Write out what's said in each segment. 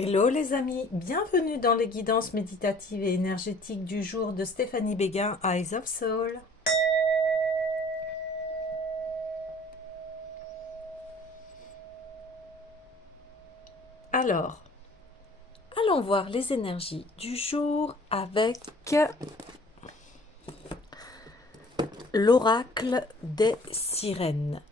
Hello les amis, bienvenue dans les guidances méditatives et énergétiques du jour de Stéphanie Béguin, Eyes of Soul. Alors, allons voir les énergies du jour avec l'oracle des sirènes.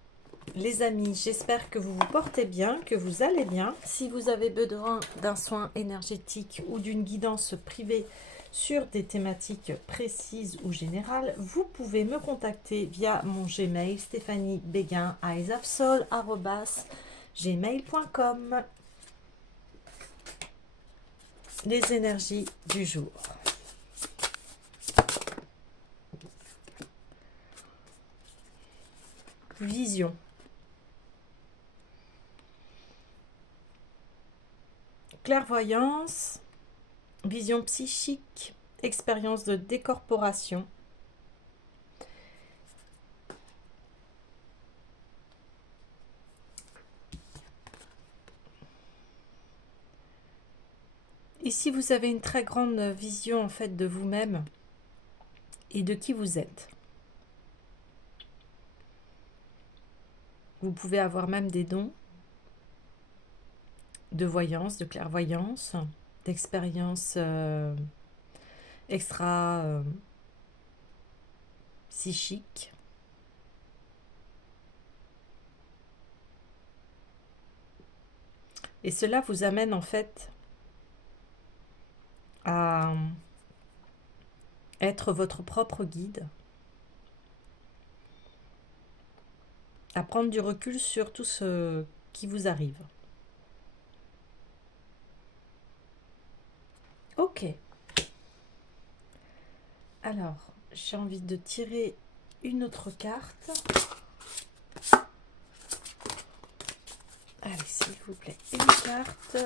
Les amis, j'espère que vous vous portez bien, que vous allez bien. Si vous avez besoin d'un soin énergétique ou d'une guidance privée sur des thématiques précises ou générales, vous pouvez me contacter via mon Gmail stéphaniebeguin@gmail.com. Les énergies du jour. Vision. Clairvoyance. Vision psychique. Expérience de décorporation. Ici, vous avez une très grande vision en fait de vous-même et de qui vous êtes. Vous pouvez avoir même des dons de voyance, de clairvoyance, d'expérience extra psychique. Et cela vous amène en fait à être votre propre guide, à prendre du recul sur tout ce qui vous arrive. Ok. Alors, j'ai envie de tirer une autre carte. Allez, s'il vous plaît, une carte.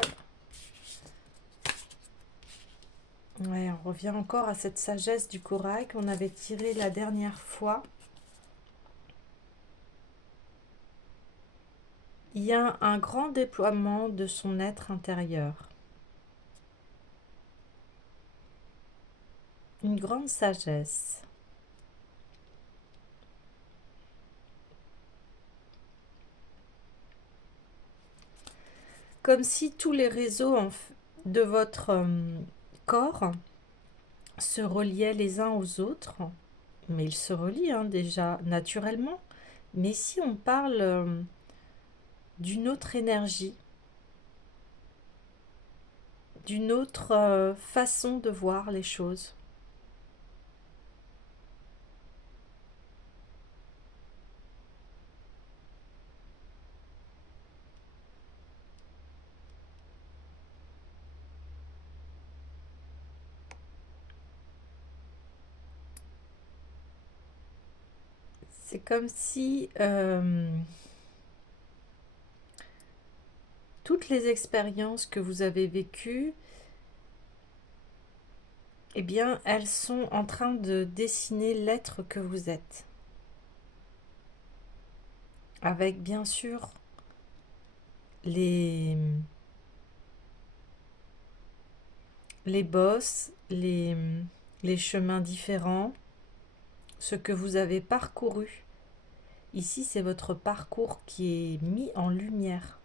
Ouais, on revient encore à cette sagesse du corail qu'on avait tirée la dernière fois. Il y a un grand déploiement de son être intérieur. Une grande sagesse. Comme si tous les réseaux de votre corps se reliaient les uns aux autres. Mais ils se relient déjà naturellement. Mais si on parle d'une autre énergie, d'une autre façon de voir les choses. C'est comme si toutes les expériences que vous avez vécues, eh bien, elles sont en train de dessiner l'être que vous êtes. Avec bien sûr les, les bosses, les chemins différents, ce que vous avez parcouru. Ici, c'est votre parcours qui est mis en lumière.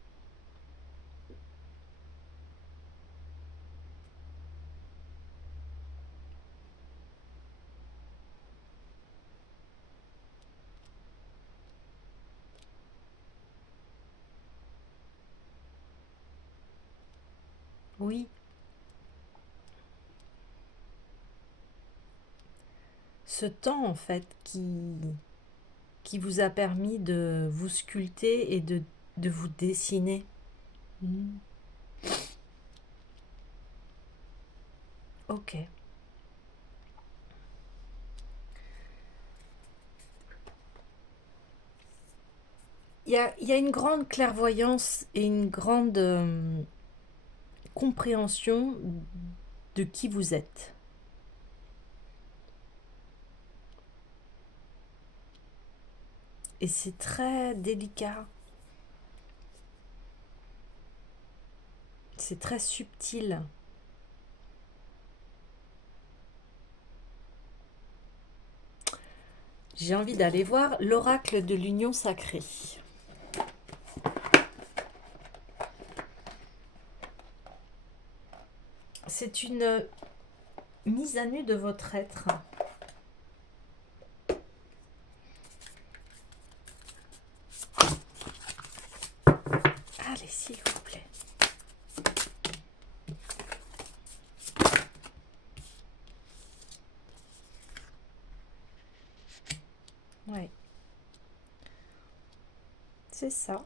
Oui, ce temps en fait qui vous a permis de vous sculpter et de vous dessiner. Mm. Ok. Il y a une grande clairvoyance et une grande compréhension de qui vous êtes. Et c'est très délicat. C'est très subtil. J'ai envie d'aller voir l'oracle de l'union sacrée. C'est une mise à nu de votre être. Allez, s'il vous plaît. Ouais. C'est ça.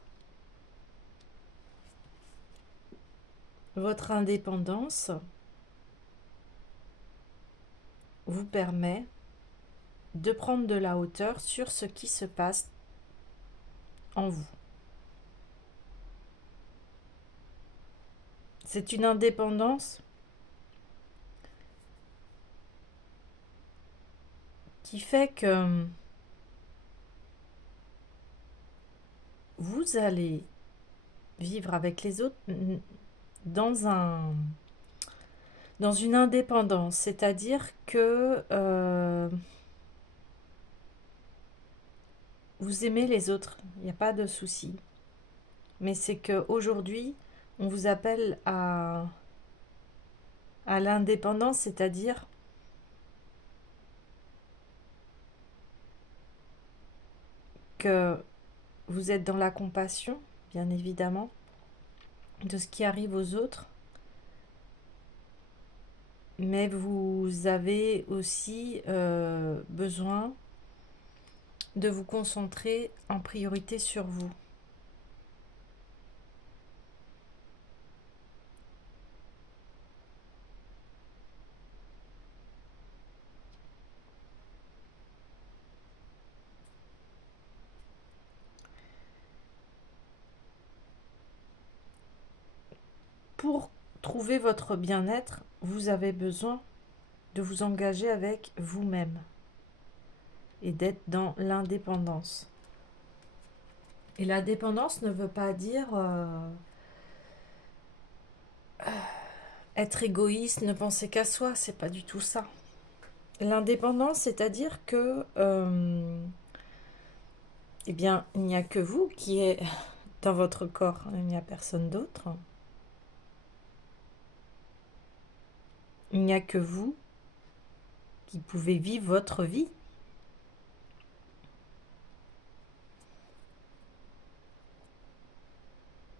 Votre indépendance vous permet de prendre de la hauteur sur ce qui se passe en vous. C'est une indépendance qui fait que vous allez vivre avec les autres dans une indépendance, c'est-à-dire que vous aimez les autres, il n'y a pas de souci. Mais c'est qu'aujourd'hui, on vous appelle à l'indépendance, c'est-à-dire que vous êtes dans la compassion, bien évidemment, de ce qui arrive aux autres, mais vous avez aussi besoin de vous concentrer en priorité sur vous. Pour trouver votre bien-être, vous avez besoin de vous engager avec vous-même et d'être dans l'indépendance. Et la dépendance ne veut pas dire être égoïste, ne penser qu'à soi, c'est pas du tout ça. L'indépendance, c'est-à-dire que eh bien, il n'y a que vous qui êtes dans votre corps, il n'y a personne d'autre. Il n'y a que vous qui pouvez vivre votre vie.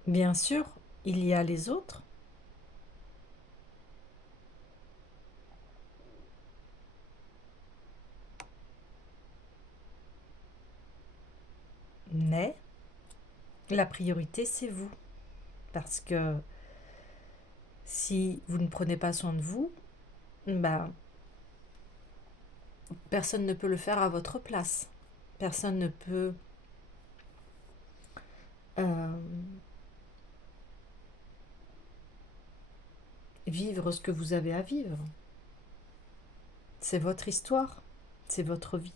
Bien sûr, il y a les autres, mais la priorité, c'est vous. Parce que si vous ne prenez pas soin de vous, ben, personne ne peut le faire à votre place. Personne ne peut vivre ce que vous avez à vivre. C'est votre histoire, c'est votre vie.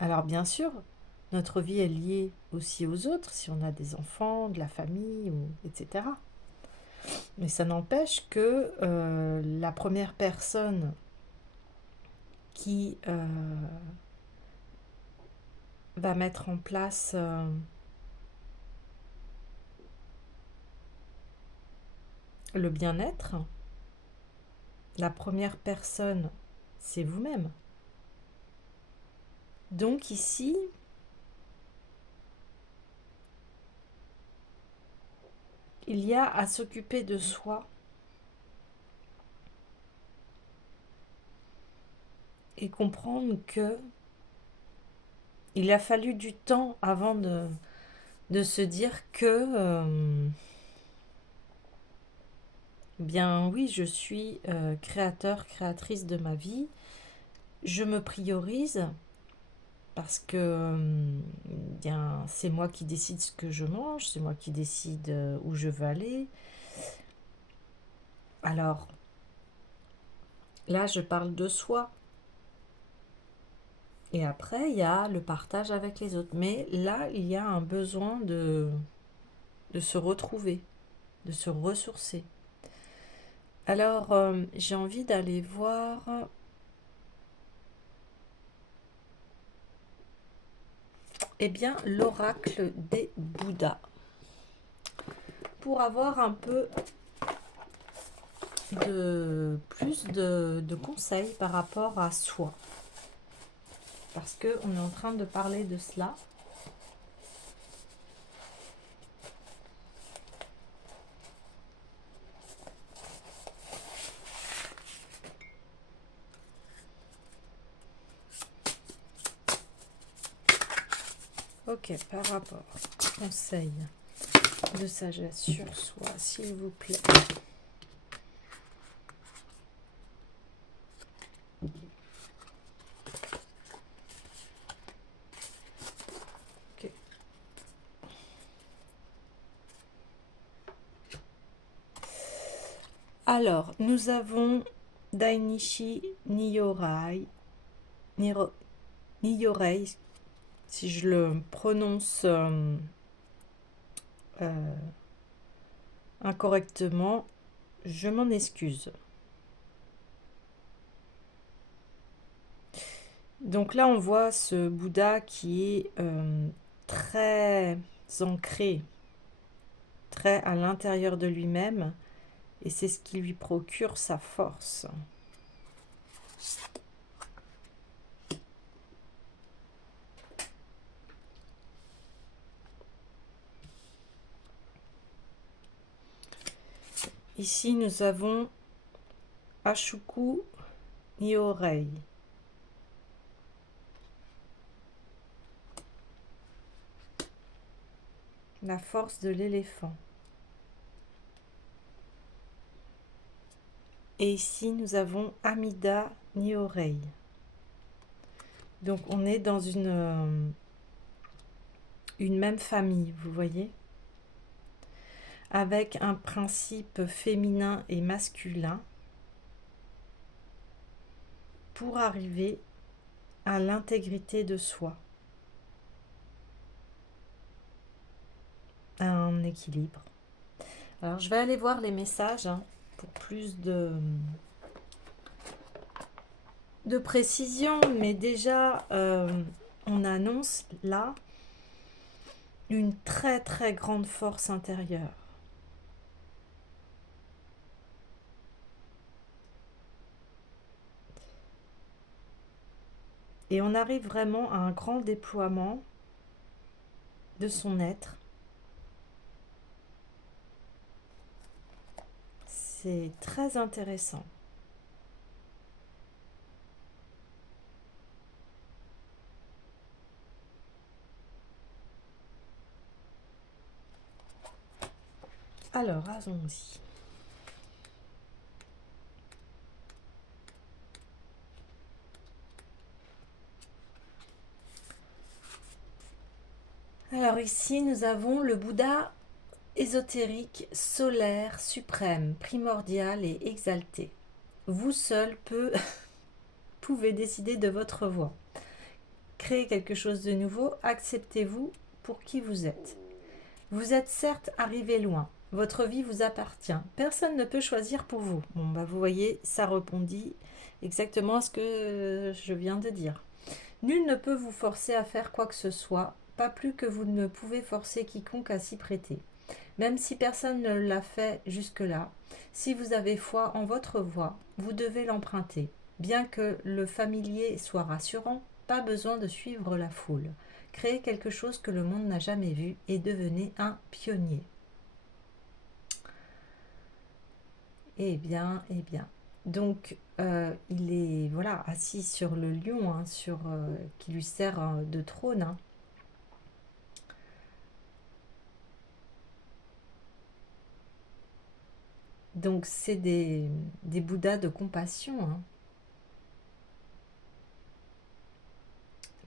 Alors bien sûr, notre vie est liée aussi aux autres, si on a des enfants, de la famille, etc. Mais ça n'empêche que la première personne qui va mettre en place le bien-être, la première personne, c'est vous-même. Donc ici, il y a à s'occuper de soi et comprendre que il a fallu du temps avant de se dire que bien oui, je suis créateur, créatrice de ma vie, je me priorise parce que bien, c'est moi qui décide ce que je mange, c'est moi qui décide où je veux aller. Alors, là, je parle de soi. Et après, il y a le partage avec les autres. Mais là, il y a un besoin de se retrouver, de se ressourcer. Alors, j'ai envie d'aller voir eh bien, l'oracle des Bouddhas. Pour avoir un peu plus de conseils par rapport à soi. Parce qu'on est en train de parler de cela. Ok, par rapport au conseil de sagesse sur soi, s'il vous plaît. Ok. Alors, nous avons Dainichi Niyorei, Niyorei, si je le prononce incorrectement, je m'en excuse. Donc là, on voit ce Bouddha qui est très ancré, très à l'intérieur de lui-même, et c'est ce qui lui procure sa force. Ici, nous avons Ashuku Nyorei. La force de l'éléphant. Et ici, nous avons Amida Nyorei. Donc, on est dans une même famille, vous voyez, avec un principe féminin et masculin pour arriver à l'intégrité de soi, à un équilibre. Alors, je vais aller voir les messages pour plus de précision, mais déjà, on annonce là une très très grande force intérieure. Et on arrive vraiment à un grand déploiement de son être. C'est très intéressant. Alors, allons-y. Alors ici, nous avons le Bouddha ésotérique, solaire, suprême, primordial et exalté. Vous seul pouvez décider de votre voie. Créez quelque chose de nouveau, acceptez-vous pour qui vous êtes. Vous êtes certes arrivé loin, votre vie vous appartient, personne ne peut choisir pour vous. Bon, bah vous voyez, ça répondit exactement à ce que je viens de dire. Nul ne peut vous forcer à faire quoi que ce soit, pas plus que vous ne pouvez forcer quiconque à s'y prêter. Même si personne ne l'a fait jusque-là, si vous avez foi en votre voie, vous devez l'emprunter. Bien que le familier soit rassurant, pas besoin de suivre la foule. Créez quelque chose que le monde n'a jamais vu et devenez un pionnier. Eh bien, eh bien. Donc, il est voilà, assis sur le lion qui lui sert de trône. Donc, c'est des Bouddhas de compassion.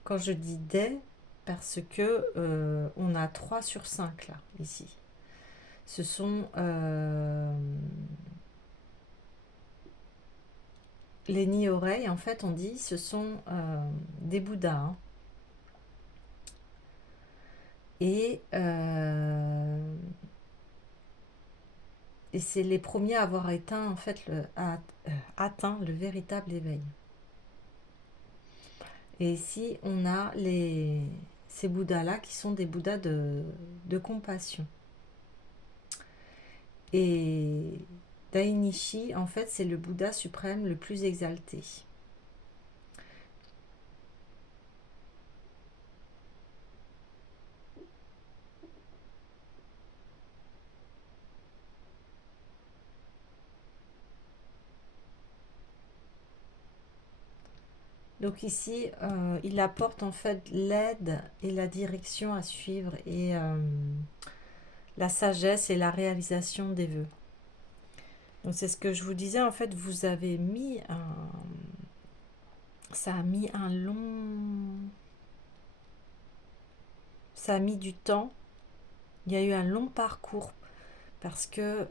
Quand je dis des, parce que on a 3 sur 5 là, ici. Ce sont les ni-oreilles, en fait, on dit, ce sont des Bouddhas. Et Et c'est les premiers à avoir éteint, en fait, atteint le véritable éveil. Et ici, on a ces Bouddhas-là qui sont des Bouddhas de compassion. Et Dainichi, en fait, c'est le Bouddha suprême le plus exalté. Donc ici, il apporte en fait l'aide et la direction à suivre et la sagesse et la réalisation des vœux. Donc c'est ce que je vous disais, en fait, vous avez mis ça a mis un long... Ça a mis du temps. Il y a eu un long parcours parce que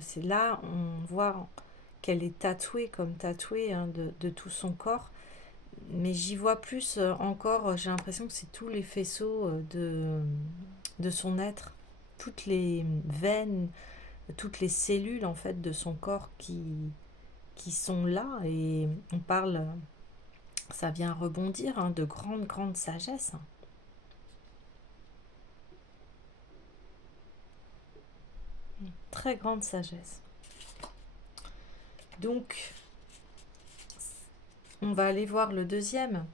c'est là, on voit qu'elle est tatouée comme tatouée hein, de tout son corps. Mais j'y vois plus encore, j'ai l'impression que c'est tous les faisceaux de son être, toutes les veines, toutes les cellules en fait de son corps qui sont là et on parle, ça vient rebondir hein, de grande sagesse. Très grande sagesse. Donc, on va aller voir le deuxième.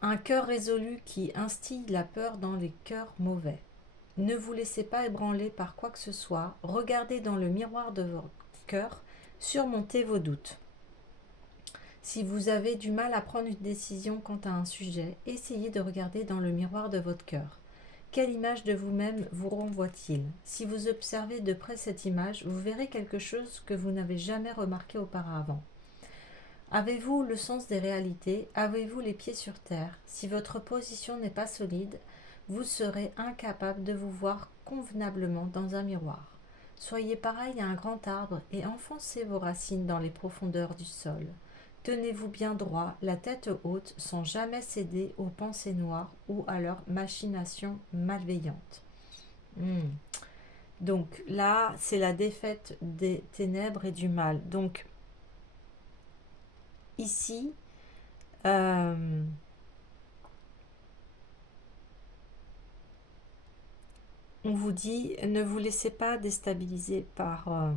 Un cœur résolu qui instille la peur dans les cœurs mauvais. Ne vous laissez pas ébranler par quoi que ce soit. Regardez dans le miroir de votre cœur. Surmontez vos doutes. Si vous avez du mal à prendre une décision quant à un sujet, essayez de regarder dans le miroir de votre cœur. Quelle image de vous-même vous renvoie-t-il? Si vous observez de près cette image, vous verrez quelque chose que vous n'avez jamais remarqué auparavant. Avez-vous le sens des réalités? Avez-vous les pieds sur terre? Si votre position n'est pas solide, vous serez incapable de vous voir convenablement dans un miroir. Soyez pareil à un grand arbre et enfoncez vos racines dans les profondeurs du sol. Tenez-vous bien droit, la tête haute, sans jamais céder aux pensées noires ou à leurs machinations malveillantes. Donc là, c'est la défaite des ténèbres et du mal. Donc ici, on vous dit, ne vous laissez pas déstabiliser par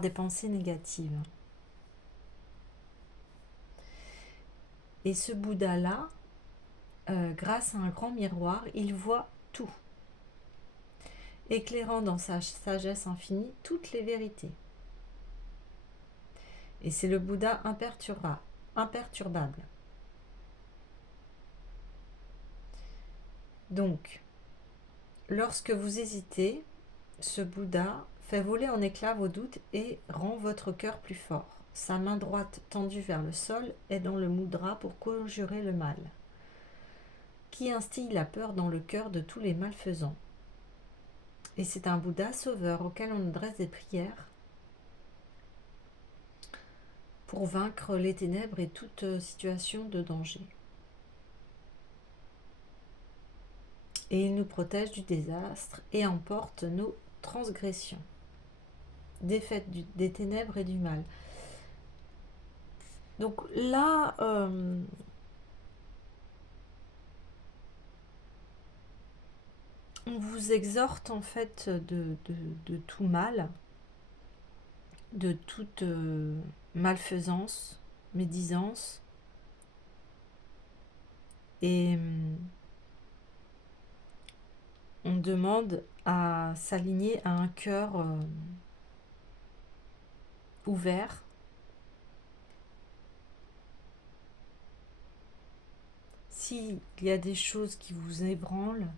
des pensées négatives. Et ce Bouddha-là, grâce à un grand miroir, il voit tout, éclairant dans sa sagesse infinie toutes les vérités. Et c'est le Bouddha imperturbable. Donc, lorsque vous hésitez, ce Bouddha fait voler en éclats vos doutes et rend votre cœur plus fort. Sa main droite tendue vers le sol est dans le mudra pour conjurer le mal, qui instille la peur dans le cœur de tous les malfaisants. Et c'est un Bouddha sauveur auquel on adresse des prières pour vaincre les ténèbres et toute situation de danger. Et il nous protège du désastre et emporte nos transgressions. Défaite des ténèbres et du mal. Donc là, on vous exhorte en fait de tout mal, de toute malfaisance, médisance. Et on demande à s'aligner à un cœur ouvert. S'il y a des choses qui vous ébranlent,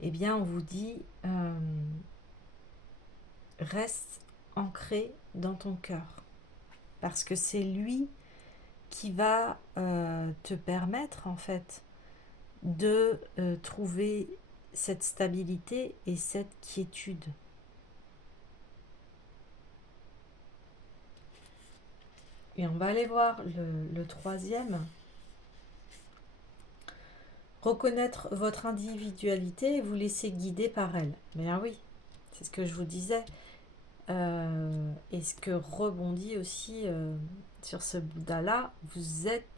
eh bien on vous dit reste ancré dans ton cœur. Parce que c'est lui qui va te permettre en fait de trouver cette stabilité et cette quiétude. Et on va aller voir le troisième. Reconnaître votre individualité et vous laisser guider par elle. Mais ah oui, C'est ce que je vous disais. Et ce que rebondit aussi sur ce Bouddha-là, vous êtes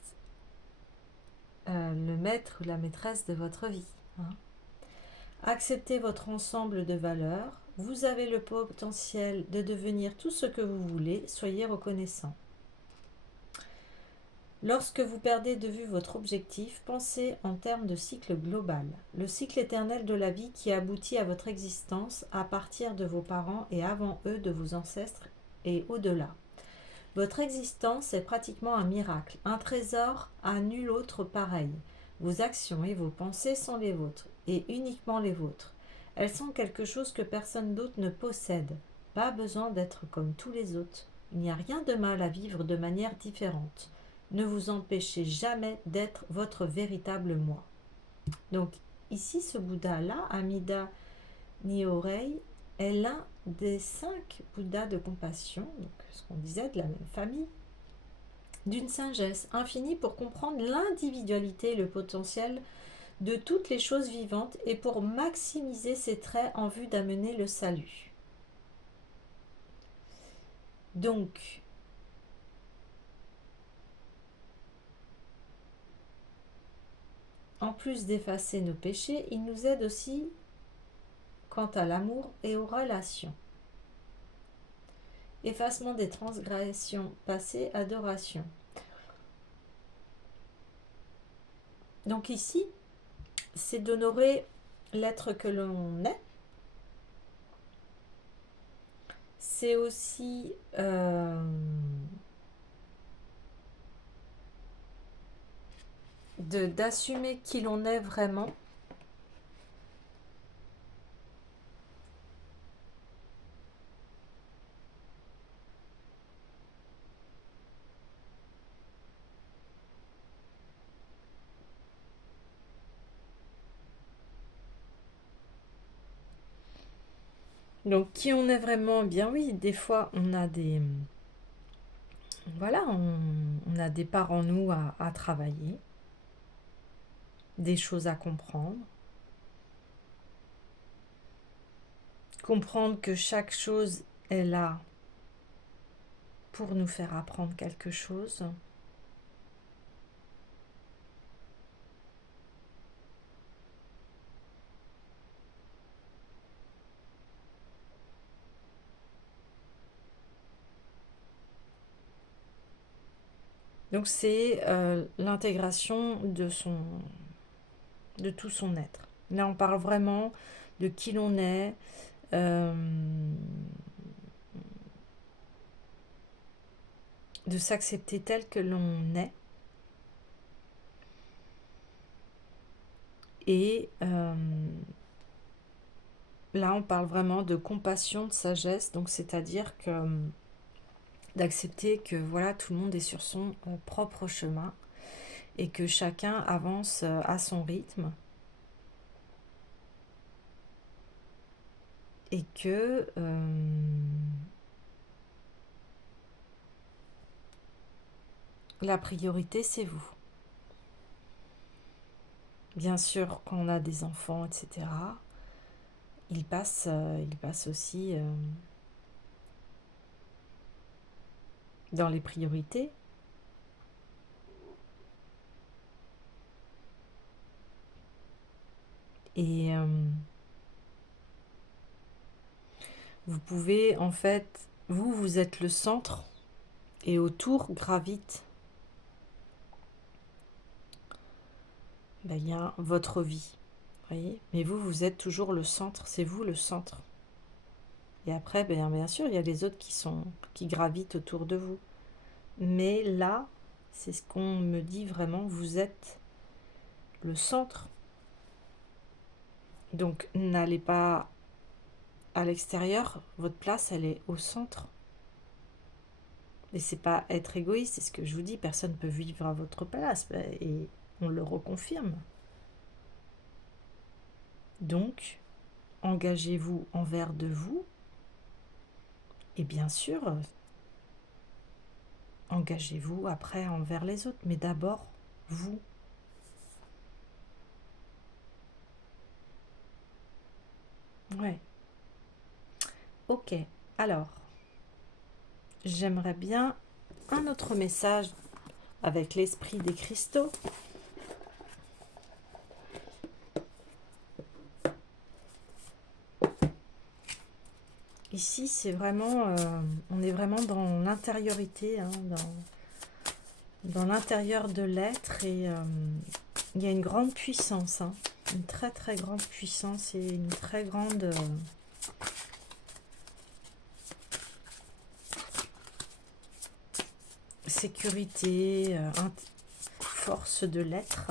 le maître ou la maîtresse de votre vie. Hein. Acceptez votre ensemble de valeurs. Vous avez le potentiel de devenir tout ce que vous voulez. Soyez reconnaissant. Lorsque vous perdez de vue votre objectif, pensez en termes de cycle global. Le cycle éternel de la vie qui aboutit à votre existence à partir de vos parents et avant eux de vos ancêtres et au-delà. Votre existence est pratiquement un miracle, un trésor à nul autre pareil. Vos actions et vos pensées sont les vôtres, et uniquement les vôtres. Elles sont quelque chose que personne d'autre ne possède. Pas besoin d'être comme tous les autres. Il n'y a rien de mal à vivre de manière différente. Ne vous empêchez jamais d'être votre véritable moi. Donc ici, ce Bouddha-là, Amida Nyorei, est l'un des 5 Bouddhas de compassion, donc ce qu'on disait, de la même famille, d'une sagesse infinie pour comprendre l'individualité et le potentiel de toutes les choses vivantes et pour maximiser ses traits en vue d'amener le salut. Donc, en plus d'effacer nos péchés, il nous aide aussi quant à l'amour et aux relations. Effacement des transgressions passées, adoration. Donc ici, c'est d'honorer l'être que l'on est. C'est aussi d'assumer qui l'on est vraiment. Donc, qui on est vraiment, bien oui, des fois, on a des... Voilà, on a des parts en nous à travailler, des choses à comprendre. Comprendre que chaque chose est là pour nous faire apprendre quelque chose. Donc c'est l'intégration de tout son être. Là, on parle vraiment de qui l'on est, de s'accepter tel que l'on est. Et là, on parle vraiment de compassion, de sagesse, donc c'est-à-dire que d'accepter que voilà, tout le monde est sur son propre chemin et que chacun avance à son rythme. Et que la priorité, c'est vous. Bien sûr, quand on a des enfants, etc., ils passent aussi dans les priorités. Et vous pouvez, en fait, vous êtes le centre et autour gravite il y a votre vie. Voyez, mais vous êtes toujours le centre, c'est vous le centre. Et après, bien sûr, il y a les autres qui gravitent autour de vous. Mais là, c'est ce qu'on me dit vraiment, vous êtes le centre. Donc, n'allez pas à l'extérieur, votre place, elle est au centre. Et c'est pas être égoïste, c'est ce que je vous dis, personne ne peut vivre à votre place, et on le reconfirme. Donc, engagez-vous envers de vous, et bien sûr, engagez-vous après envers les autres, mais d'abord, vous. Ouais. Ok, alors, j'aimerais bien un autre message avec l'esprit des cristaux. Ici, c'est vraiment, on est vraiment dans l'intériorité, hein, dans l'intérieur de l'être, et il y a une grande puissance, hein, une très très grande puissance et une très grande sécurité, force de l'être.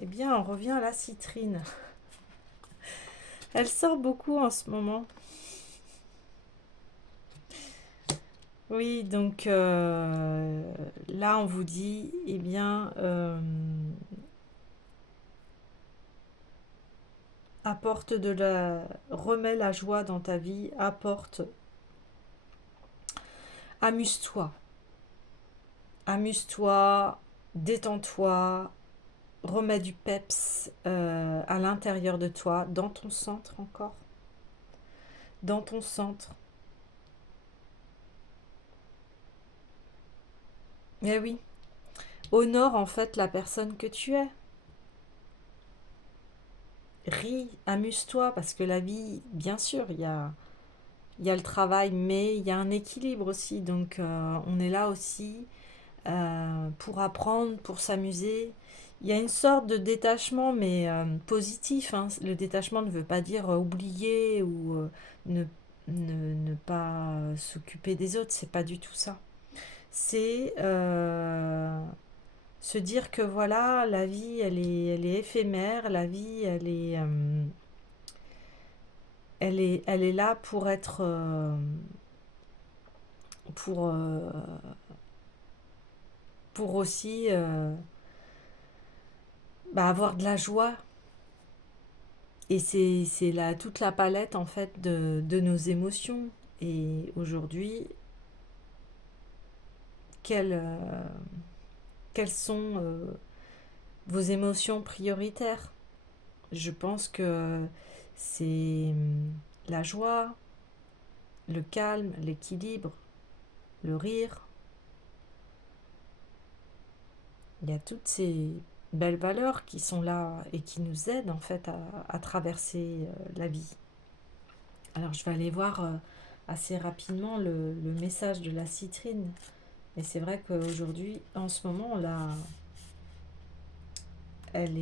Eh bien, on revient à la citrine. Elle sort beaucoup en ce moment. Oui, donc là, on vous dit, eh bien, apporte de la... remets la joie dans ta vie, apporte... Amuse-toi. Amuse-toi, détends-toi, remets du peps à l'intérieur de toi, dans ton centre encore. Dans ton centre. Eh oui, honore en fait la personne que tu es. Ris, amuse-toi, parce que la vie, bien sûr, il y a le travail, mais il y a un équilibre aussi. Donc, on est là aussi pour apprendre, pour s'amuser. Il y a une sorte de détachement, mais positif, hein. Le détachement ne veut pas dire oublier ou ne, ne pas s'occuper des autres. C'est pas du tout ça. C'est se dire que voilà, la vie, elle est éphémère. La vie, elle est là pour être, pour, euh, pour aussi avoir de la joie. Et c'est là toute la palette en fait de nos émotions. Et aujourd'hui, quelles, quelles sont vos émotions prioritaires? Je pense que c'est la joie, le calme, l'équilibre, le rire. Il y a toutes ces belles valeurs qui sont là et qui nous aident en fait à traverser la vie. Alors je vais aller voir assez rapidement le message de la citrine. Et c'est vrai qu'aujourd'hui, en ce moment, là, elle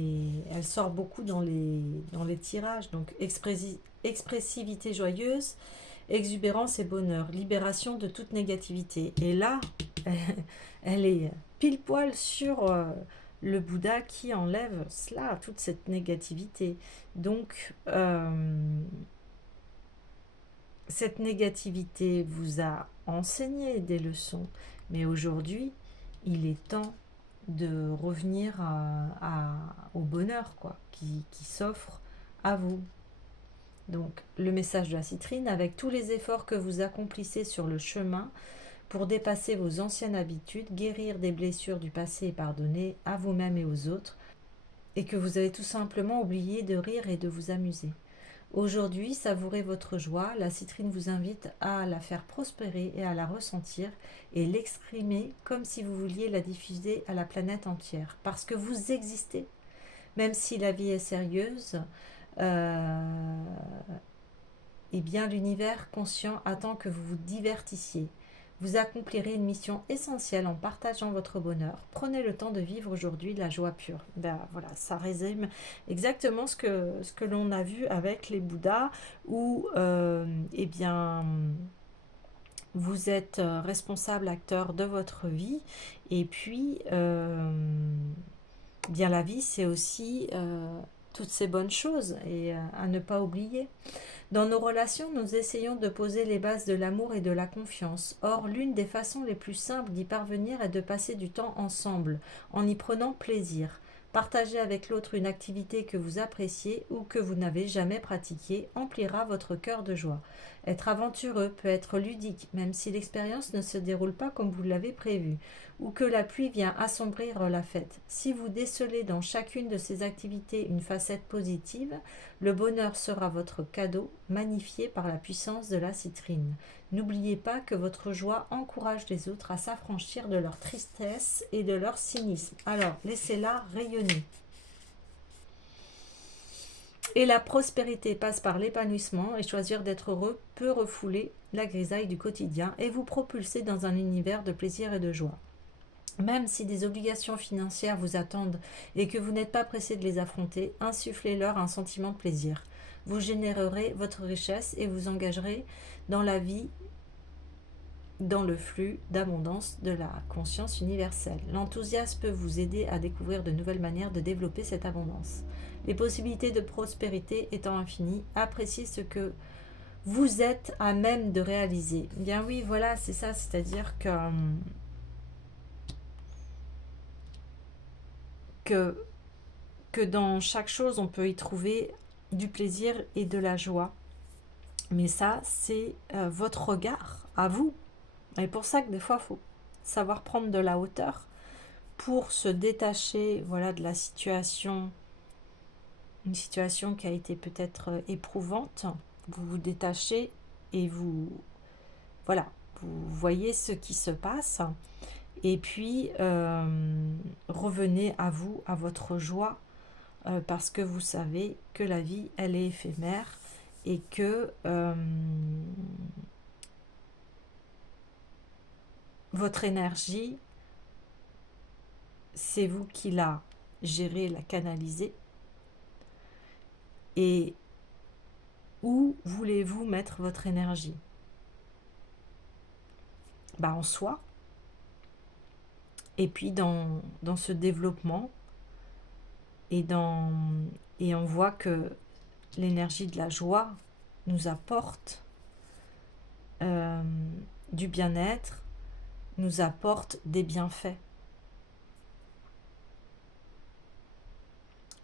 sort beaucoup dans les tirages. Donc expressivité joyeuse, exubérance et bonheur, libération de toute négativité. Et là, elle est pile poil sur le Bouddha qui enlève cela, toute cette négativité. Donc, cette négativité vous a enseigné des leçons, mais aujourd'hui, il est temps de revenir au bonheur quoi, qui s'offre à vous. Donc, le message de la citrine, avec tous les efforts que vous accomplissez sur le chemin pour dépasser vos anciennes habitudes, guérir des blessures du passé et pardonner à vous-même et aux autres, et que vous avez tout simplement oublié de rire et de vous amuser. Aujourd'hui, savourez votre joie. La citrine vous invite à la faire prospérer et à la ressentir et l'exprimer comme si vous vouliez la diffuser à la planète entière. Parce que vous existez. Même si la vie est sérieuse, eh bien l'univers conscient attend que vous vous divertissiez. Vous accomplirez une mission essentielle en partageant votre bonheur. Prenez le temps de vivre aujourd'hui la joie pure. Ben, voilà, ça résume exactement ce que l'on a vu avec les Bouddhas, où eh bien, vous êtes responsable acteur de votre vie. Et puis, bien la vie, c'est aussi toutes ces bonnes choses et à ne pas oublier. Dans nos relations, nous essayons de poser les bases de l'amour et de la confiance. Or, l'une des façons les plus simples d'y parvenir est de passer du temps ensemble, en y prenant plaisir. Partager avec l'autre une activité que vous appréciez ou que vous n'avez jamais pratiquée emplira votre cœur de joie. Être aventureux peut être ludique, même si l'expérience ne se déroule pas comme vous l'avez prévu. ou que la pluie vient assombrir la fête. Si vous décelez dans chacune de ces activités une facette positive, le bonheur sera votre cadeau, magnifié par la puissance de la citrine. N'oubliez pas que votre joie encourage les autres à s'affranchir de leur tristesse et de leur cynisme. Alors, laissez-la rayonner. Et la prospérité passe par l'épanouissement, et choisir d'être heureux peut refouler la grisaille du quotidien et vous propulser dans un univers de plaisir et de joie. Même si des obligations financières vous attendent et que vous n'êtes pas pressé de les affronter, insufflez-leur un sentiment de plaisir. Vous générerez votre richesse et vous engagerez dans la vie, dans le flux d'abondance de la conscience universelle. L'enthousiasme peut vous aider à découvrir de nouvelles manières de développer cette abondance. Les possibilités de prospérité étant infinies, appréciez ce que vous êtes à même de réaliser. Bien oui, voilà, c'est ça, c'est-à-dire que dans chaque chose, on peut y trouver du plaisir et de la joie. Mais ça, c'est votre regard à vous. Et pour ça que des fois, il faut savoir prendre de la hauteur pour se détacher, voilà, de la situation, une situation qui a été peut-être éprouvante. Vous vous détachez et vous, voilà, vous voyez ce qui se passe. Et puis, revenez à vous, à votre joie, parce que vous savez que la vie, elle est éphémère et que votre énergie, c'est vous qui la gérez, la canalisez. Et où voulez-vous mettre votre énergie? En soi. Et puis dans ce développement. Et on voit que l'énergie de la joie nous apporte du bien-être, nous apporte des bienfaits.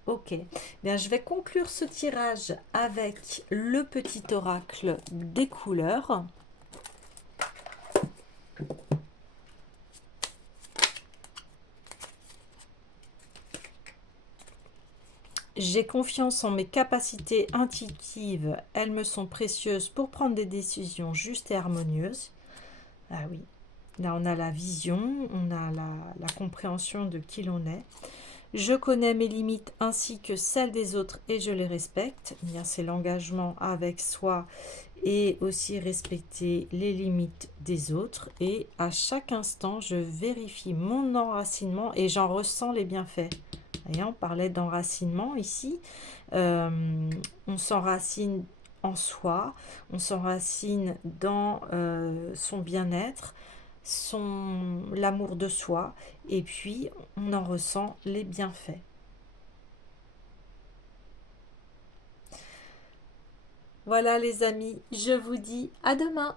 Ok, bien, je vais conclure ce tirage avec le petit oracle des couleurs. J'ai confiance en mes capacités intuitives, elles me sont précieuses pour prendre des décisions justes et harmonieuses. Ah oui, là on a la vision, on a la compréhension de qui l'on est. Je connais mes limites ainsi que celles des autres et je les respecte. Bien, c'est l'engagement avec soi et aussi respecter les limites des autres. Et à chaque instant, je vérifie mon enracinement et j'en ressens les bienfaits. Et on parlait d'enracinement ici. On s'enracine en soi, on s'enracine dans son bien-être, l'amour de soi, et puis on en ressent les bienfaits. Voilà les amis, je vous dis à demain.